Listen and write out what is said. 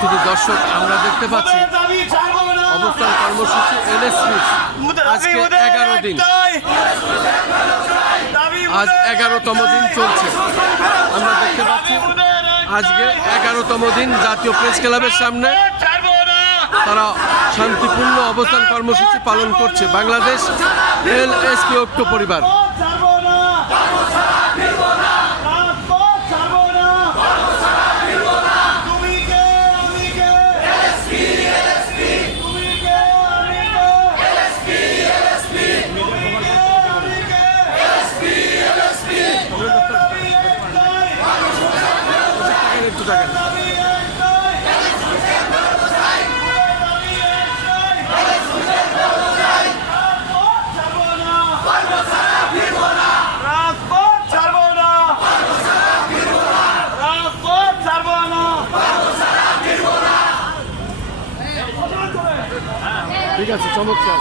শুধু দর্শক, আমরা দেখতে পাচ্ছি অবস্থান কর্মসূচি এনএসপি আজকে 11 দিন, আজ 11তম দিন চলছে। আমরা দেখতে পাচ্ছি আজকে 11তম দিন জাতীয় প্রেস ক্লাবের সামনে তারা শান্তিপূর্ণ অবস্থান কর্মসূচি পালন করছে বাংলাদেশ এলএসপি ঐক্য পরিবার। ঠিক আছে, চমৎকার।